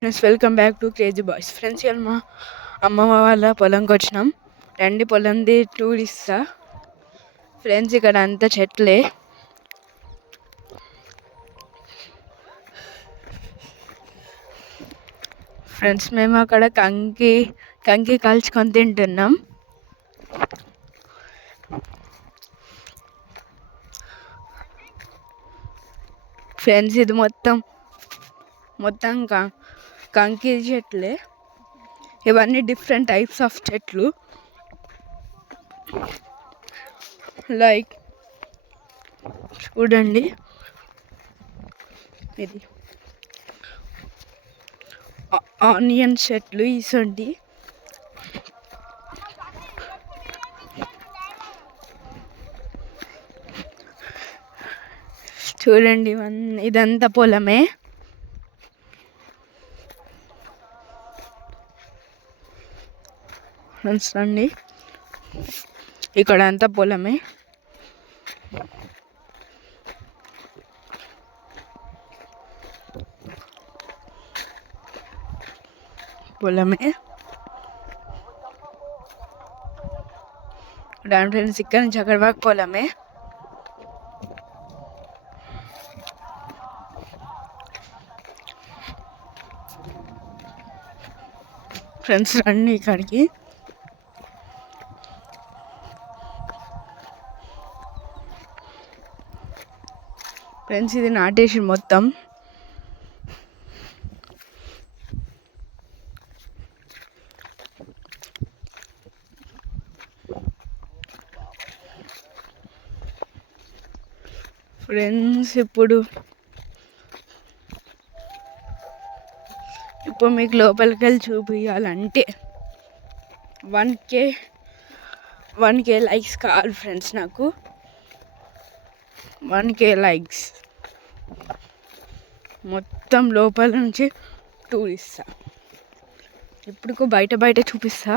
Friends, welcome back to crazy boys. Friends, ఇవాళ మా అమ్మమ్మ వాళ్ళ పొలంకి వచ్చినాం. రండి పొలంది టూర్ ఇస్తా. ఫ్రెండ్స్, ఇక్కడ అంతా చెట్లే. ఫ్రెండ్స్, మేము అక్కడ కంకి కాల్చుకొని తింటున్నాం. ఫ్రెండ్స్, ఇది మొత్తం కంకి చెట్లే. ఇవన్నీ డిఫరెంట్ టైప్స్ ఆఫ్ చెట్లు. లైక్ చూడండి, ఇది ఆనియన్ చెట్లు. ఇసండి చూడండి, ఇదంతా పొలమే. అండి, ఇక్కడ అంతా పొలమే. దాని ఫ్రెండ్స్, ఇక్కడ నుంచి అక్కడ వరకు పొలమే. ఫ్రెండ్స్, రండి ఇక్కడికి. ఫ్రెండ్స్, ఇది నాటేసి మొత్తం. ఫ్రెండ్స్, ఇప్పుడు మీకు లోపలికి వెళ్ళి చూపించాలంటే 1K లైక్స్ కావాలి ఫ్రెండ్స్. నాకు 1K లైక్స్. మొత్తం లోపల నుంచి టూర్ ఇస్తా. ఇప్పుడు బయట చూపిస్తా.